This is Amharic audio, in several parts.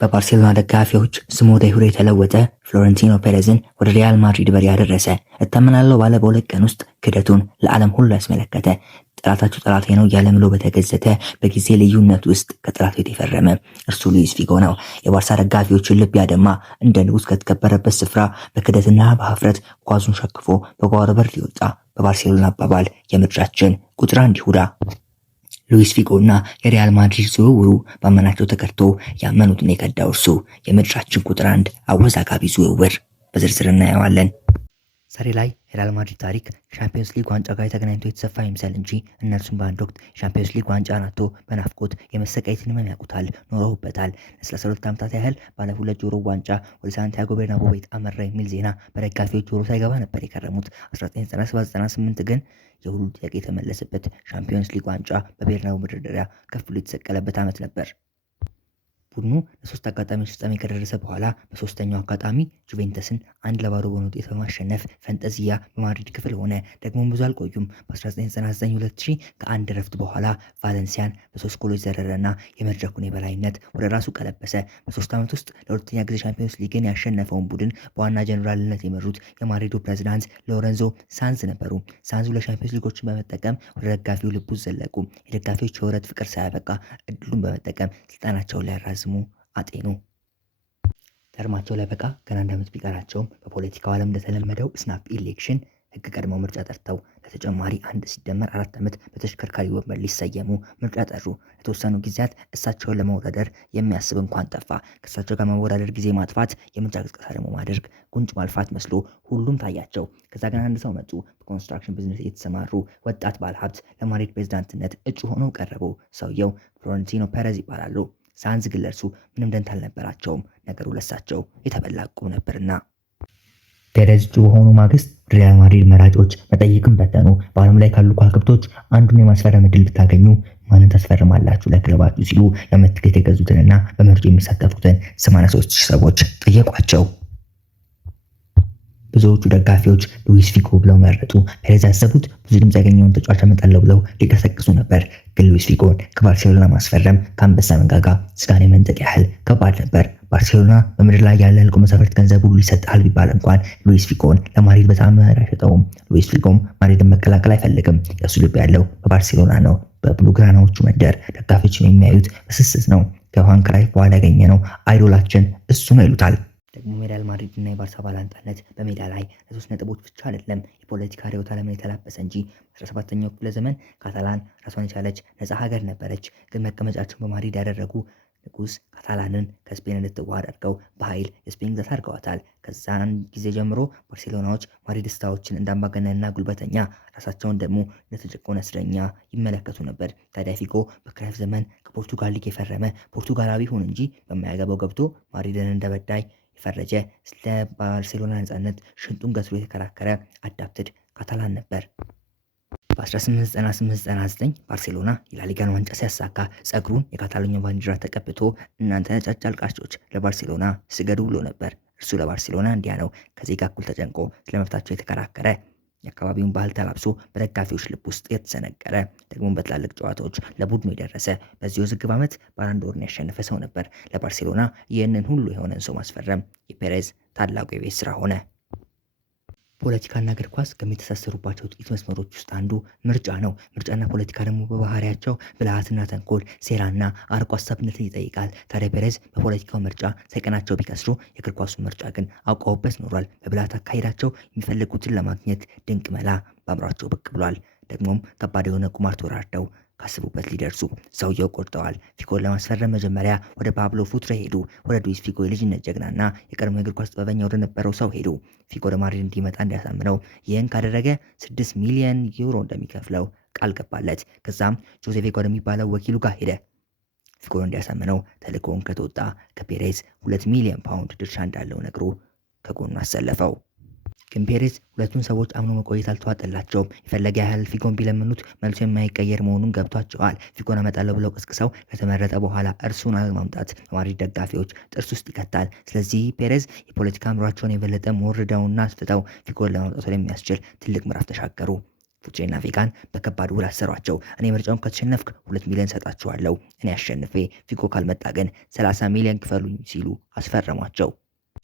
በባርሴሎና ደጋፊዎች ስሙ ወደ ዩሮ የተለወጠ ፍሎረንቲኖ ፔሬዝን ወደ ሪያል ማድሪድ በር ያደረሰ እተምናለሁ ባለ በሁለት ቀን ውስጥ ክደቱን ለዓለም ሁሉ ያስመለከተ ጠላታችሁ ጠላቴ ነው እያለ ምሎ በተገዘተ በጊዜ ልዩነት ውስጥ ከጠላቱ የተፈረመ እርሱ ሉዊስ ፊጎ ነው። የባርሳ ደጋፊዎችን ልብ ያደማ እንደ ንጉሥ ከተከበረበት ስፍራ በክደትና በሀፍረት ጓዙን ሸክፎ በጓሮ በር ሊወጣ በባርሴሎና አባባል የምድራችን ቁጥር አንድ ይሁዳ ሉዊስ ፊጎ እና የሪያል ማድሪድ ዝውውሩ ባመናቸው ተከድቶ ያመኑትን የከዳው እርሱ የምድራችን ቁጥር አንድ አወዛጋቢ ዝውውር በዝርዝር እናየዋለን። ዛሬ ላይ የሪያል ማድሪድ ታሪክ ሻምፒዮንስ ሊግ ዋንጫ ጋር ተገናኝቶ የተሰፋ ይምሰል እንጂ እነርሱም በአንድ ወቅት ሻምፒዮንስ ሊግ ዋንጫ ናቶ በናፍቆት የመሰቃየትን ህመም ያውቁታል፣ ኖረውበታል። ለ32 ዓመታት ያህል ባለ ሁለት ጆሮ ዋንጫ ወደ ሳንቲያጎ ቤርናቦ ቤት አመራ የሚል ዜና በደጋፊዎች ጆሮ ሳይገባ ነበር የከረሙት። 1997-98 ግን የሁሉ ጥያቄ የተመለሰበት ሻምፒዮንስ ሊግ ዋንጫ በቤርናቦ መደርደሪያ ከፍ ብሎ የተሰቀለበት ዓመት ነበር። ቡድኑ ለሶስት አጋጣሚዎች ፍጻሜ ከደረሰ በኋላ በሶስተኛው አጋጣሚ ጁቬንተስን 1-0 በሆነ ውጤት በማሸነፍ ፈንጠዚያ በማድሪድ ክፍል ሆነ። ደግሞ ብዙ አልቆዩም። በ1999-2000 ከአንድ ረፍት በኋላ ቫለንሲያን በ3 ጎሎች ዘረረና የመድረኩን የበላይነት ወደ ራሱ ቀለበሰ። በ3 ዓመት ውስጥ ለሁለተኛ ጊዜ ሻምፒዮንስ ሊግን ያሸነፈውን ቡድን በዋና ጀኔራልነት የመሩት የማድሪዱ ፕሬዝዳንት ሎረንዞ ሳንዝ ነበሩ። ሳንዝ ሁለት ሻምፒዮንስ ሊጎችን በመጠቀም ወደ ደጋፊው ልቡ ዘለቁ። የደጋፊዎች የወረት ፍቅር ሳያበቃ እድሉን በመጠቀም ስልጣናቸውን ሊያራዝሙ አጤኑ። ተርማቸው ላይ በቃ ገና 1 ዓመት ቢቀራቸውም በፖለቲካው ዓለም እንደተለመደው ስናፕ ኢሌክሽን ህግ ቀድመው ምርጫ ጠርተው ለተጨማሪ 1 ዓመት በተሽከርካሪ ወንበር ሊሰየሙ ምርጫ ጠሩ። ለተወሰኑ ጊዜያት እሳቸውን ለመወዳደር የሚያስብ እንኳን ጠፋ። ከእሳቸው ጋር መወዳደር ጊዜ ማጥፋት፣ የምርጫ ቅስቀሳ ደግሞ ማድረግ ጉንጭ ማልፋት መስሎ ሁሉም ታያቸው። ከዛ ግን አንድ ሰው መጡ። በኮንስትራክሽን ቢዝነስ የተሰማሩ ወጣት ባለሀብት ለማድሪድ ፕሬዝዳንትነት እጩ ሆነው ቀረቡ። ሰውየው ፍሎረንቲኖ ፔሬዝ ይባላሉ። ሳንዝ ግን ለእርሱ ምንም ደንታ አልነበራቸውም። ነገሩ ለሳቸው የተበላ ቁም ነበርና ፔሬዝ እጩ በሆኑ ማግስት ሪያል ማድሪድ መራጮች መጠይቅም በተኑ። በዓለም ላይ ካሉ ከዋክብቶች አንዱን የማስፈረም ዕድል ብታገኙ ማንን ታስፈርማላችሁ ለክለባችሁ ሲሉ የዓመት ትኬት የገዙትንና በምርጫ የሚሳተፉትን 83,000 ሰዎች ጠየቋቸው። ብዙዎቹ ደጋፊዎች ሉዊስ ፊጎ ብለው መረጡ። ፔሬዝ ያሰቡት ብዙ ድምፅ ያገኘውን ተጫዋች አመጣለሁ ብለው ሊቀሰቅሱ ነበር። ግን ሉዊስ ፊጎን ከባርሴሎና ማስፈረም ከአንበሳ መንጋጋ ስጋን የመንጠቅ ያህል ከባድ ነበር። ባርሴሎና በምድር ላይ ያለ ዕልቆ መሳፍርት ገንዘብ ሁሉ ይሰጣል ቢባል እንኳን ሉዊስ ፊጎን ለማድሪድ በተአምር አይሸጠውም። ሉዊስ ፊጎም ማድሪድን መቀላቀል አይፈልግም። የእሱ ልብ ያለው በባርሴሎና ነው። በብሉግራናዎቹ መንደር ደጋፊዎችን የሚያዩት በስስት ነው። ከዮሃን ክራይፍ በኋላ ያገኘ ነው አይዶላችን እሱ ነው ይሉታል። ደግሞ የሪያል ማድሪድ እና የባርሳ ባላንጣነት በሜዳ ላይ ለ3 ነጥቦች ብቻ አይደለም የፖለቲካ ርዕዮተ ዓለምን የተላበሰ እንጂ 17ኛው ክፍለ ዘመን ካታላን ራሷን የቻለች ነፃ ሀገር ነበረች። ግን መቀመጫቸውን በማድሪድ ያደረጉ ንጉስ ካታላንን ከስፔን እንድትዋሃድ አድርገው በኃይል የስፔን ግዛት አድርገዋታል። ከዛን ጊዜ ጀምሮ ባርሴሎናዎች ማድሪድስታዎችን እንደ አምባገነንና ጉልበተኛ፣ ራሳቸውን ደግሞ እንደተጨቆነ እስረኛ ይመለከቱ ነበር። ታዲያ ፊጎ በክራይፍ ዘመን ከፖርቱጋል ሊግ የፈረመ ፖርቱጋላዊ ሆን እንጂ በማያገባው ገብቶ ማድሪድን እንደበዳይ የፈረጀ ስለ ባርሴሎና ነፃነት ሽንጡን ገትሮ የተከራከረ አዳፕትድ ካታላን ነበር። በ1898-99 ባርሴሎና የላሊጋን ዋንጫ ሲያሳካ ጸጉሩን የካታሎኛ ባንዲራ ተቀብቶ እናንተ ነጫጭ አልቃሾች ለባርሴሎና ስገዱ ብሎ ነበር። እርሱ ለባርሴሎና እንዲያ ነው። ከዜጋ እኩል ተጨንቆ ስለመብታቸው የተከራከረ የአካባቢውን ባህል ተላብሶ በደጋፊዎች ልብ ውስጥ የተሰነቀረ ደግሞም በትላልቅ ጨዋታዎች ለቡድኑ የደረሰ በዚህ ውዝግብ ዓመት ባላንዶርን ያሸነፈ ሰው ነበር። ለባርሴሎና ይህንን ሁሉ የሆነን ሰው ማስፈረም የፔሬዝ ታላቁ የቤት ስራ ሆነ። ፖለቲካና እግር ኳስ ከሚተሳሰሩባቸው ጥቂት መስመሮች ውስጥ አንዱ ምርጫ ነው። ምርጫና ፖለቲካ ደግሞ በባህሪያቸው ብልሃትና ተንኮል፣ ሴራና አርቆ ሀሳብነትን ይጠይቃል። ታዲያ ፔሬዝ በፖለቲካው ምርጫ ሳይቀናቸው ቢከስሩ የእግር ኳሱ ምርጫ ግን አውቀውበት ኖሯል። በብልሃት አካሄዳቸው የሚፈልጉትን ለማግኘት ድንቅ መላ በአእምሯቸው ብቅ ብሏል። ደግሞም ከባድ የሆነ ቁማር ተወራርደው ካስቡበት ሊደርሱ ሰውየው ቆርጠዋል። ፊጎን ለማስፈረም መጀመሪያ ወደ ፓብሎ ፉትሬ ሄዱ። ወደ ሉዊስ ፊጎ የልጅነት ጀግናና የቀድሞ የእግር ኳስ ጥበበኛ ወደ ነበረው ሰው ሄዱ። ፊጎ ወደ ማድሪድ እንዲመጣ እንዲያሳምነው፣ ይህን ካደረገ 6 ሚሊዮን ዩሮ እንደሚከፍለው ቃል ገባለት። ከዛም ጆዜ ቬጋ ወደሚባለው ወኪሉ ጋር ሄደ። ፊጎን እንዲያሳምነው ተልእኮውን ከተወጣ ከፔሬዝ 2 ሚሊዮን ፓውንድ ድርሻ እንዳለው ነግሮ ከጎኑ አሰለፈው። ግን ፔሬዝ ሁለቱን ሰዎች አምኖ መቆየት አልተዋጠላቸውም። የፈለገ ያህል ፊጎን ቢለምኑት መልሶ የማይቀየር መሆኑን ገብቷቸዋል። ፊጎን አመጣለሁ ብለው ቀስቅሰው ከተመረጠ በኋላ እርሱን አለማምጣት በማድሪድ ደጋፊዎች ጥርስ ውስጥ ይከታል። ስለዚህ ፔሬዝ የፖለቲካ አእምሯቸውን የበለጠ ሞርደውና አስፍተው ፊጎን ለማምጣት ወደሚያስችል ትልቅ ምዕራፍ ተሻገሩ። ፉትሬና ቬጋን በከባድ ውል አሰሯቸው። እኔ ምርጫውን ከተሸነፍክ 2 ሚሊዮን ሰጣችኋለሁ፣ እኔ አሸንፌ ፊጎ ካልመጣ ግን 30 ሚሊዮን ክፈሉኝ ሲሉ አስፈረሟቸው።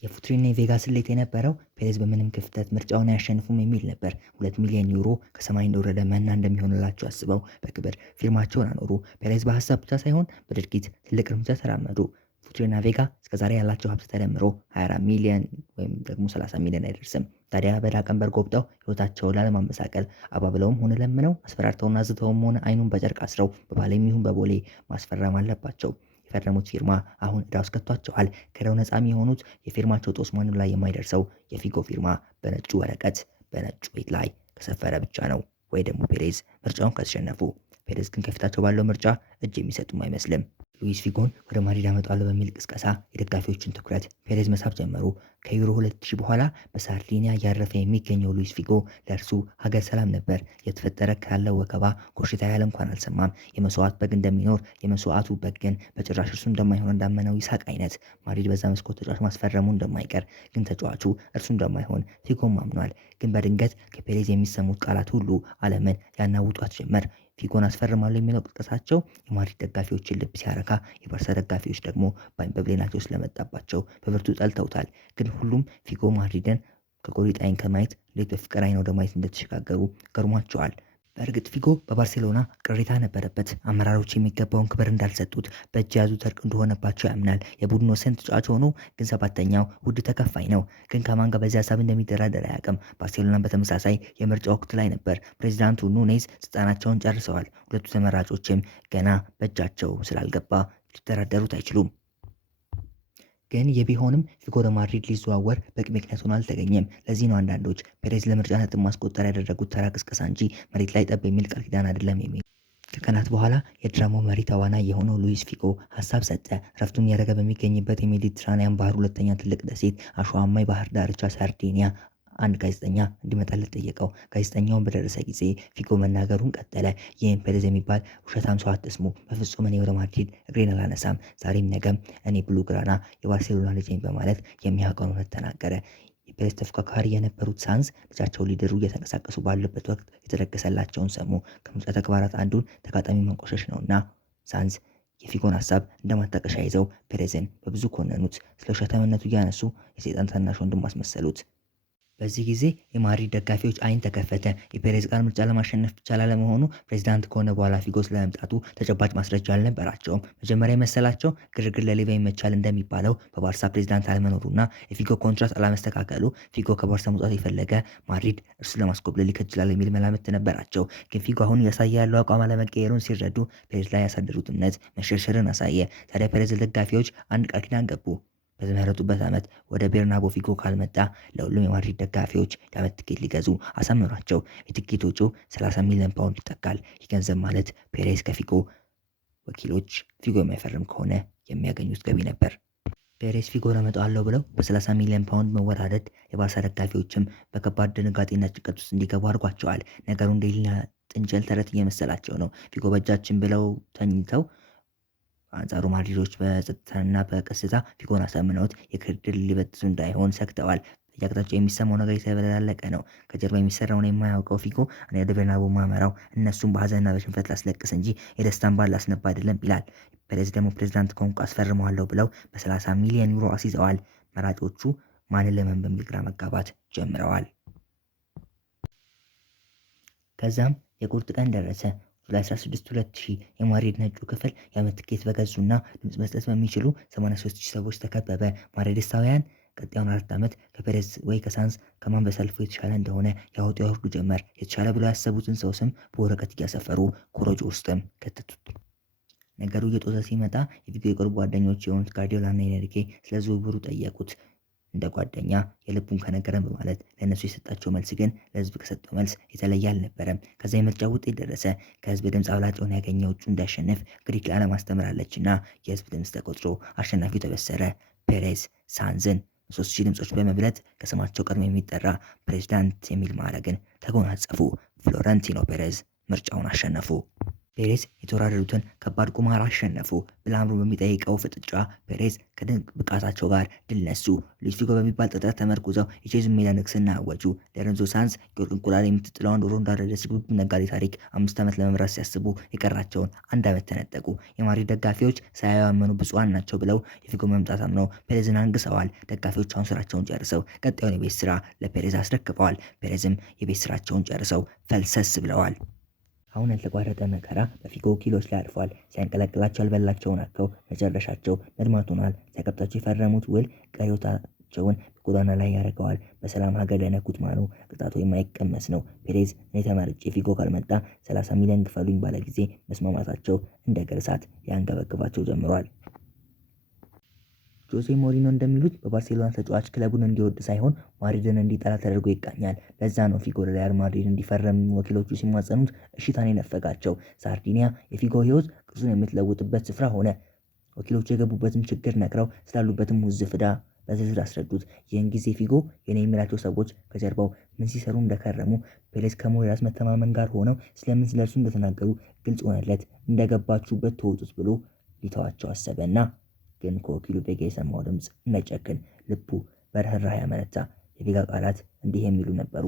የፉትሬና የቬጋ ስሌት የነበረው ፔሬዝ በምንም ክፍተት ምርጫውን አያሸንፉም የሚል ነበር። 2 ሚሊዮን ዩሮ ከሰማይ እንደወረደ መና እንደሚሆንላቸው አስበው በክብር ፊርማቸውን አኖሩ። ፔሬዝ በሀሳብ ብቻ ሳይሆን በድርጊት ትልቅ እርምጃ ተራመዱ። ፉትሬና ቬጋ እስከዛሬ ያላቸው ሀብት ተደምሮ 24 ሚሊዮን ወይም ደግሞ 30 ሚሊዮን አይደርስም። ታዲያ በዕዳ ቀንበር ጎብጠው ህይወታቸውን ላለማመሳቀል አባብለውም ሆነ ለምነው አስፈራርተውና ዝተውም ሆነ አይኑን በጨርቅ አስረው በባሌም ይሁን በቦሌ ማስፈረም አለባቸው። የፈረሙት ፊርማ አሁን ዕዳ ውስጥ ከቷቸዋል። ከዕዳው ነፃ የሆኑት የፊርማቸው ጦስ ማንም ላይ የማይደርሰው የፊጎ ፊርማ በነጩ ወረቀት በነጩ ቤት ላይ ከሰፈረ ብቻ ነው፣ ወይ ደግሞ ፔሬዝ ምርጫውን ከተሸነፉ። ፔሬዝ ግን ከፊታቸው ባለው ምርጫ እጅ የሚሰጡም አይመስልም። ሉዊስ ፊጎን ወደ ማድሪድ አመጣለሁ በሚል ቅስቀሳ የደጋፊዎችን ትኩረት ፔሬዝ መሳብ ጀመሩ። ከዩሮ 2000 በኋላ በሳርዲኒያ እያረፈ የሚገኘው ሉዊስ ፊጎ ለእርሱ ሀገር ሰላም ነበር። የተፈጠረ ካለው ወከባ ኮሽታ ያህል እንኳን አልሰማም። የመስዋዕት በግ እንደሚኖር የመስዋዕቱ በግ ግን በጭራሽ እርሱ እንደማይሆን እንዳመነው ይሳቅ አይነት ማድሪድ በዛ መስኮት ተጫዋች ማስፈረሙ እንደማይቀር ግን ተጫዋቹ እርሱ እንደማይሆን ፊጎም አምኗል። ግን በድንገት ከፔሬዝ የሚሰሙት ቃላት ሁሉ ዓለምን ያናውጧት ጀመር። ፊጎን አስፈርማለሁ የሚለው ቅስቀሳቸው የማድሪድ ደጋፊዎችን ልብ ሲያረካ፣ የባርሳ ደጋፊዎች ደግሞ በአይን በብሌናቸው ስለመጣባቸው በብርቱ ጠልተውታል። ግን ሁሉም ፊጎ ማድሪድን ከጎሪጥ አይን ከማየት እንዴት በፍቅር አይን ወደ ማየት እንደተሸጋገሩ ገርሟቸዋል። በእርግጥ ፊጎ በባርሴሎና ቅሬታ ነበረበት። አመራሮች የሚገባውን ክብር እንዳልሰጡት፣ በእጅ የያዙት እርቅ እንደሆነባቸው ያምናል። የቡድን ወሰን ተጫዋች ሆኖ ግን ሰባተኛው ውድ ተከፋይ ነው። ግን ከማን ጋር በዚህ ሀሳብ እንደሚደራደር አያውቅም። ባርሴሎና በተመሳሳይ የምርጫ ወቅት ላይ ነበር። ፕሬዚዳንቱ ኑኔዝ ስልጣናቸውን ጨርሰዋል። ሁለቱ ተመራጮችም ገና በእጃቸው ስላልገባ ሊደራደሩት አይችሉም። ግን የቢሆንም ፊጎ ወደ ማድሪድ ሊዘዋወር በቂ ምክንያት ሆኖ አልተገኘም። ለዚህ ነው አንዳንዶች ፔሬዝ ለምርጫ ነጥብ ማስቆጠር ያደረጉት ተራ ቅስቀሳ እንጂ መሬት ላይ ጠብ የሚል ቃል ኪዳን አይደለም የሚል። ከቀናት በኋላ የድራማው መሪ ተዋናይ የሆነው ሉዊስ ፊጎ ሀሳብ ሰጠ። ረፍቱን ያደረገ በሚገኝበት የሜዲትራኒያን ባህር ሁለተኛ ትልቅ ደሴት አሸዋማ የባህር ዳርቻ ሳርዲኒያ አንድ ጋዜጠኛ እንዲመጣለት ጠየቀው። ጋዜጠኛውን በደረሰ ጊዜ ፊጎ መናገሩን ቀጠለ። ይህን ፔሬዝ የሚባል ውሸታም ሰው አትስሙ። በፍጹም እኔ ወደ ማድሪድ እግሬን አላነሳም። ዛሬም ነገም እኔ ብሉ ግራና የባርሴሎና ልጅ ነኝ በማለት የሚያውቀውን እውነት ተናገረ። የፔሬዝ ተፎካካሪ የነበሩት ሳንዝ ልጃቸውን ሊድሩ እየተንቀሳቀሱ ባለበት ወቅት የተደገሰላቸውን ሰሙ። ከምርጫ ተግባራት አንዱን ተጋጣሚ መንቆሸሽ ነውና ሳንዝ የፊጎን ሀሳብ እንደማጣቀሻ ይዘው ፔሬዝን በብዙ ኮነኑት። ስለ ውሸታምነቱ እያነሱ የሰይጣን ታናሽ ወንድም አስመሰሉት። በዚህ ጊዜ የማድሪድ ደጋፊዎች አይን ተከፈተ። የፔሬዝ ቃል ምርጫ ለማሸነፍ ብቻ ላለመሆኑ ፕሬዚዳንት ከሆነ በኋላ ፊጎ ስለመምጣቱ ተጨባጭ ማስረጃ አልነበራቸውም። መጀመሪያ የመሰላቸው ግርግር ለሌባ ይመቻል እንደሚባለው በባርሳ ፕሬዚዳንት አለመኖሩና የፊጎ ኮንትራት አለመስተካከሉ ፊጎ ከባርሳ መውጣት የፈለገ ማድሪድ እርሱን ለማስኮብለል ይከጅላል የሚል መላምት ነበራቸው። ግን ፊጎ አሁን እያሳየ ያለው አቋም አለመቀየሩን ሲረዱ ፔሬዝ ላይ ያሳደሩት እምነት መሸርሸርን አሳየ። ታዲያ ፔሬዝ ደጋፊዎች አንድ ቃል ኪዳን ገቡ። በተመረጡበት ዓመት ወደ ቤርናቦ ፊጎ ካልመጣ ለሁሉም የማድሪድ ደጋፊዎች የዓመት ትኬት ሊገዙ አሳምኗቸው። የትኬት ወጪው 30 ሚሊዮን ፓውንድ ይጠጋል። ይህ ገንዘብ ማለት ፔሬዝ ከፊጎ ወኪሎች ፊጎ የማይፈርም ከሆነ የሚያገኙት ገቢ ነበር። ፔሬዝ ፊጎን አመጣዋለሁ ብለው በ30 ሚሊዮን ፓውንድ መወራረድ የባርሳ ደጋፊዎችም በከባድ ድንጋጤና ጭንቀት ውስጥ እንዲገቡ አድርጓቸዋል። ነገሩ እንደሌላ ጥንቸል ተረት እየመሰላቸው ነው። ፊጎ በእጃችን ብለው ተኝተው አንጻሩ ማድሪዶች በጸጥታና በቀስታ ፊጎን አሳምነውት የክርድል ሊበጥሱ እንዳይሆን ሰግተዋል። በየአቅጣጫው የሚሰማው ነገር የተበላለቀ ነው። ከጀርባ የሚሰራውን የማያውቀው ፊጎ እኔ ወደ ቤርናቦ ማመራው እነሱም በሀዘንና በሽንፈት ላስለቅስ እንጂ የደስታን ባል ላስነባ አይደለም ይላል። ፔሬዝ ደግሞ ፕሬዚዳንት ከሆንኩ አስፈርመዋለሁ ብለው በ30 ሚሊዮን ዩሮ አስይዘዋል። መራጮቹ ማንን ለምን በሚል ግራ መጋባት ጀምረዋል። ከዛም የቁርጥ ቀን ደረሰ። ጁላይ 16 2000 የማድሪድ ነጩ ክፍል የዓመት ትኬት በገዙና ድምፅ መስጠት በሚችሉ 83000 ሰዎች ተከበበ። ማድሪዳውያን ቀጣዩን 4 ዓመት ከፔሬዝ ወይ ከሳንዝ ከማን በሰልፉ የተሻለ እንደሆነ ያወጡ ያወርዱ ጀመር። የተሻለ ብለው ያሰቡትን ሰው ስም በወረቀት እያሰፈሩ ኮረጆ ውስጥም ከተቱት። ነገሩ እየጦዘ ሲመጣ የፊጎ የቅርብ ጓደኞች የሆኑት ጋርዲዮላና ኤንሪኬ ስለ ዝውውሩ ጠየቁት። እንደ ጓደኛ የልቡን ከነገረን በማለት ለእነሱ የሰጣቸው መልስ ግን ለህዝብ ከሰጠው መልስ የተለየ አልነበረም። ከዛ የምርጫ ውጤት ደረሰ። ከህዝብ ድምፅ አብላጫውን ያገኘው እጩ እንዳሸንፍ ግሪክ ለዓለም አስተምራለችና የህዝብ ድምፅ ተቆጥሮ አሸናፊው ተበሰረ። ፔሬዝ ሳንዝን 3000 ድምፆች በመብለጥ ከስማቸው ቀድሞ የሚጠራ ፕሬዚዳንት የሚል ማዕረግን ተጎናጸፉ። ፍሎረንቲኖ ፔሬዝ ምርጫውን አሸነፉ። ፔሬዝ የተወራረዱትን ከባድ ቁማር አሸነፉ። ብላምሩ በሚጠይቀው ፍጥጫ ፔሬዝ ከድንቅ ብቃታቸው ጋር ድል ነሱ። ሉዊስ ፊጎ በሚባል ጠጠር ተመርኩዘው የቼዙ ሜዳ ንግስና አወጁ። ሎሬንዞ ሳንዝ የወርቅ እንቁላል የምትጥለውን ዶሮ እንዳረደ ስግብግብ ነጋዴ ታሪክ 5 ዓመት ለመምራት ሲያስቡ የቀራቸውን 1 ዓመት ተነጠቁ። የማድሪድ ደጋፊዎች ሳያዩ ያመኑ ብፁዓን ናቸው ብለው የፊጎ መምጣት አምነው ፔሬዝን አንግሰዋል። ደጋፊዎች አሁን ስራቸውን ጨርሰው ቀጣዩን የቤት ስራ ለፔሬዝ አስረክበዋል። ፔሬዝም የቤት ስራቸውን ጨርሰው ፈልሰስ ብለዋል። አሁን ያልተቋረጠ መከራ በፊጎ ወኪሎች ላይ አልፏል። ሲያንቀለቅላቸው ያልበላቸውን አከው መጨረሻቸው መድማት ሆኗል። ሲያቀብጣቸው የፈረሙት ውል ቀሪዎታቸውን በጎዳና ላይ ያደርገዋል። በሰላም ሀገር ለነኩት ማኑ ቅጣቱ የማይቀመስ ነው። ፔሬዝ እኔ ተመርጬ ፊጎ ካልመጣ 30 ሚሊዮን ክፈሉኝ ባለ ጊዜ መስማማታቸው እንደ እግር እሳት ያንገበግባቸው ጀምሯል። ጆዜ ሞሪኖ እንደሚሉት በባርሴሎና ተጫዋች ክለቡን እንዲወድ ሳይሆን ማድሪድን እንዲጠላ ተደርጎ ይቃኛል። ለዛ ነው ፊጎ ለሪያል ማድሪድ እንዲፈረም ወኪሎቹ ሲማጸኑት እሺታን የነፈጋቸው። ሳርዲኒያ የፊጎ ሕይወት ቅርጹን የምትለውጥበት ስፍራ ሆነ። ወኪሎቹ የገቡበትን ችግር ነግረው ስላሉበትም ውዝፍ ዕዳ በዝርዝር አስረዱት። ይህን ጊዜ ፊጎ የኔ የሚላቸው ሰዎች ከጀርባው ምን ሲሰሩ እንደከረሙ ፔሬዝ ከሞራስ መተማመን ጋር ሆነው ስለምን ስለርሱ እንደተናገሩ ግልጽ ሆነለት። እንደገባችሁበት ተወጡት ብሎ ሊተዋቸው አሰበና ግን ከወኪሉ ቬጋ የሰማው ድምፅ እንዳይጨክን ልቡ በርህራሄ ያመነታ። የቬጋ ቃላት እንዲህ የሚሉ ነበሩ።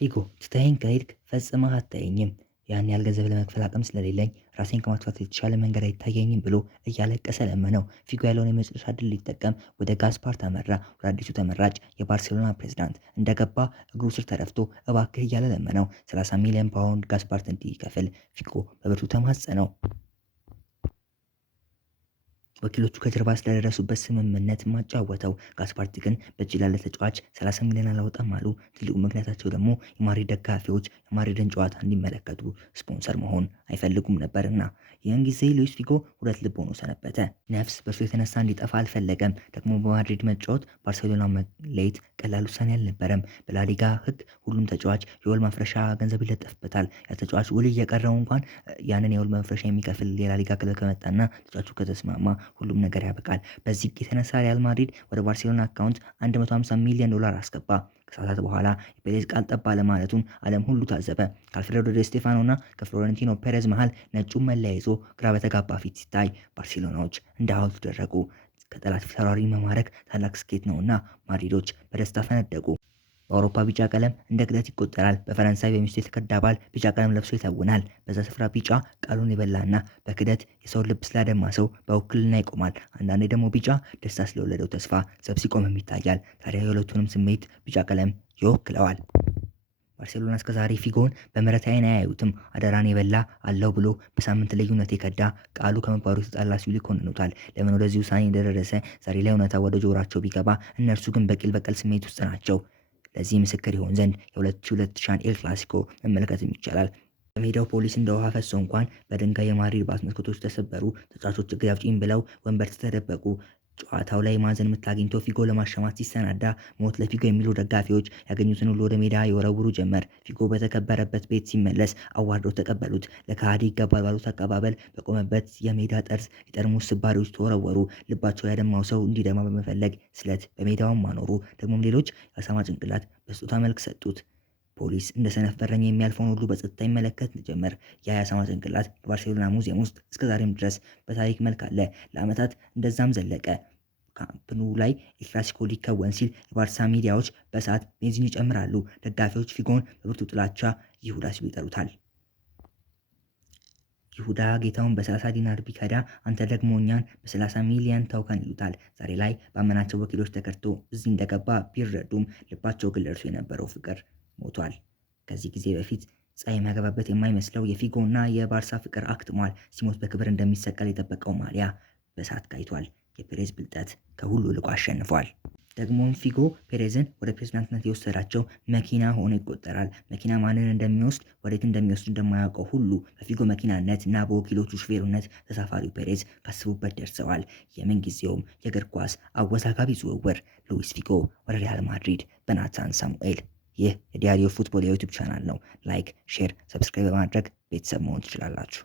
ፊጎ ትተኸኝ ከሄድክ ፈጽመህ አታየኝም። ያን ያህል ገንዘብ ለመክፈል አቅም ስለሌለኝ ራሴን ከማጥፋት የተሻለ መንገድ አይታየኝም ብሎ እያለቀሰ ለመነው። ፊጎ ያለውን የመጨረሻ ድል ሊጠቀም ወደ ጋስፓርት አመራ። ወደ አዲሱ ተመራጭ የባርሴሎና ፕሬዝዳንት እንደገባ እግሩ ስር ተደፍቶ እባክህ እያለ ለመነው። 30 ሚሊዮን ፓውንድ ጋስፓርት እንዲከፍል ፊጎ በብርቱ ተማጸነው። ወኪሎቹ ከጀርባ ስለደረሱበት ስምምነት ማጫወተው። ጋስፓርቲ ግን በእጅ ላለ ተጫዋች 30 ሚሊዮን አላወጣም አሉ። ትልቁ ምክንያታቸው ደግሞ የማድሪድ ደጋፊዎች የማድሪድን ጨዋታ እንዲመለከቱ ስፖንሰር መሆን አይፈልጉም ነበርና። ይህን ጊዜ ሉዊስ ፊጎ ሁለት ልብ ሆኖ ሰነበተ። ነፍስ በእርሱ የተነሳ እንዲጠፋ አልፈለገም። ደግሞ በማድሪድ መጫወት ባርሴሎና መለየት ቀላል ውሳኔ አልነበረም። በላሊጋ ሕግ ሁሉም ተጫዋች የውል ማፍረሻ ገንዘብ ይለጠፍበታል። ያ ተጫዋች ውል እየቀረው እንኳን ያንን የውል ማፍረሻ የሚከፍል የላሊጋ ክለብ ከመጣና ተጫዋቹ ከተስማማ ሁሉም ነገር ያበቃል። በዚህ የተነሳ ሪያል ማድሪድ ወደ ባርሴሎና አካውንት 150 ሚሊዮን ዶላር አስገባ። ከሰዓታት በኋላ የፔሬዝ ቃል ጠባ ለማለቱን ዓለም ሁሉ ታዘበ። ከአልፍሬዶ ዴ ስቴፋኖ እና ከፍሎረንቲኖ ፔሬዝ መሃል ነጩን መለያ ይዞ ግራ በተጋባ ፊት ሲታይ ባርሴሎናዎች እንደ ሐውልት ደረቁ። ከጠላት ፊት ተራሪ መማረክ ታላቅ ስኬት ነውና ማድሪዶች በደስታ ፈነደቁ። በአውሮፓ ቢጫ ቀለም እንደ ክደት ይቆጠራል። በፈረንሳይ በሚስቱ የተከዳ ባል ቢጫ ቀለም ለብሶ ይተውናል። በዛ ስፍራ ቢጫ ቃሉን የበላና በክደት የሰው ልብ ስላደማ ሰው በውክልና ይቆማል። አንዳንዴ ደግሞ ቢጫ ደስታ ስለወለደው ተስፋ ዘብ ሲቆምም ይታያል። ታዲያ የሁለቱንም ስሜት ቢጫ ቀለም ይወክለዋል። ባርሴሎና እስከዛሬ ፊጎን በምህረት ዓይን አያዩትም። አደራን የበላ አለው ብሎ በሳምንት ልዩነት የከዳ ቃሉ ከመግባሩ የተጣላ ሲሉ ይኮንኑታል። ለምን ወደዚህ ውሳኔ እንደደረሰ ዛሬ ላይ እውነታ ወደ ጆሯቸው ቢገባ እነርሱ ግን በቂል በቀል ስሜት ውስጥ ናቸው። ለዚህ ምስክር ይሆን ዘንድ የ2002 ኤል ክላሲኮ መመልከትም ይቻላል። በሜዳው ፖሊስ እንደ ውሃ ፈሶ እንኳን በድንጋይ የማድሪድ ባስ መስኮቶች ተሰበሩ። ተጫዋቾች እግር አውጪኝ ብለው ወንበር ተደበቁ። ጨዋታው ላይ ማዕዘን ምት አግኝቶ ፊጎ ለማሸማት ሲሰናዳ ሞት ለፊጎ የሚሉ ደጋፊዎች ያገኙትን ሁሉ ወደ ሜዳ የወረውሩ ጀመር። ፊጎ በተከበረበት ቤት ሲመለስ አዋርደው ተቀበሉት። ለካሃዲ ይገባል ባሉት አቀባበል በቆመበት የሜዳ ጠርዝ የጠርሙስ ስባሪዎች ተወረወሩ። ልባቸው ያደማው ሰው እንዲደማ በመፈለግ ስለት በሜዳውም አኖሩ። ደግሞም ሌሎች የአሳማ ጭንቅላት በስጦታ መልክ ሰጡት። ፖሊስ እንደ ሰነፍ በረኛ የሚያልፈውን ሁሉ በጸጥታ ይመለከት ጀመር። የአሳማ ጭንቅላት በባርሴሎና ሙዚየም ውስጥ እስከዛሬም ድረስ በታሪክ መልክ አለ። ለዓመታት እንደዛም ዘለቀ። ካምፕኑ ላይ ኤልክላሲኮ ሊከወን ሲል የባርሳ ሚዲያዎች በሰዓት ቤንዚን ይጨምራሉ። ደጋፊዎች ፊጎን በብርቱ ጥላቻ ይሁዳ ሲሉ ይጠሩታል። ይሁዳ ጌታውን በ30 ዲናር ቢከዳ አንተ ደግሞ እኛን በ30 ሚሊዮን ተውከን ይሉታል። ዛሬ ላይ ባመናቸው ወኪሎች ተከድቶ እዚህ እንደገባ ቢረዱም ልባቸው ግን ለእርሱ የነበረው ፍቅር ሞቷል። ከዚህ ጊዜ በፊት ፀሐይ የሚያገባበት የማይመስለው የፊጎ እና የባርሳ ፍቅር አክትሟል። ሲሞት በክብር እንደሚሰቀል የጠበቀው ማሊያ በእሳት ጋይቷል። የፔሬዝ ብልጠት ከሁሉ ልቆ አሸንፏል። ደግሞም ፊጎ ፔሬዝን ወደ ፕሬዝዳንትነት የወሰዳቸው መኪና ሆኖ ይቆጠራል። መኪና ማንን እንደሚወስድ ወዴት እንደሚወስድ እንደማያውቀው ሁሉ በፊጎ መኪናነት እና በወኪሎቹ ሹፌሩነት ተሳፋሪው ፔሬዝ ካስቡበት ደርሰዋል። የምን ጊዜውም የእግር ኳስ አወዛጋቢ ዝውውር ሉዊስ ፊጎ ወደ ሪያል ማድሪድ በናታን ሳሙኤል። ይህ የዲያሪዮ ፉትቦል የዩቲዩብ ቻናል ነው። ላይክ፣ ሼር፣ ሰብስክራይብ በማድረግ ቤተሰብ መሆን ትችላላችሁ።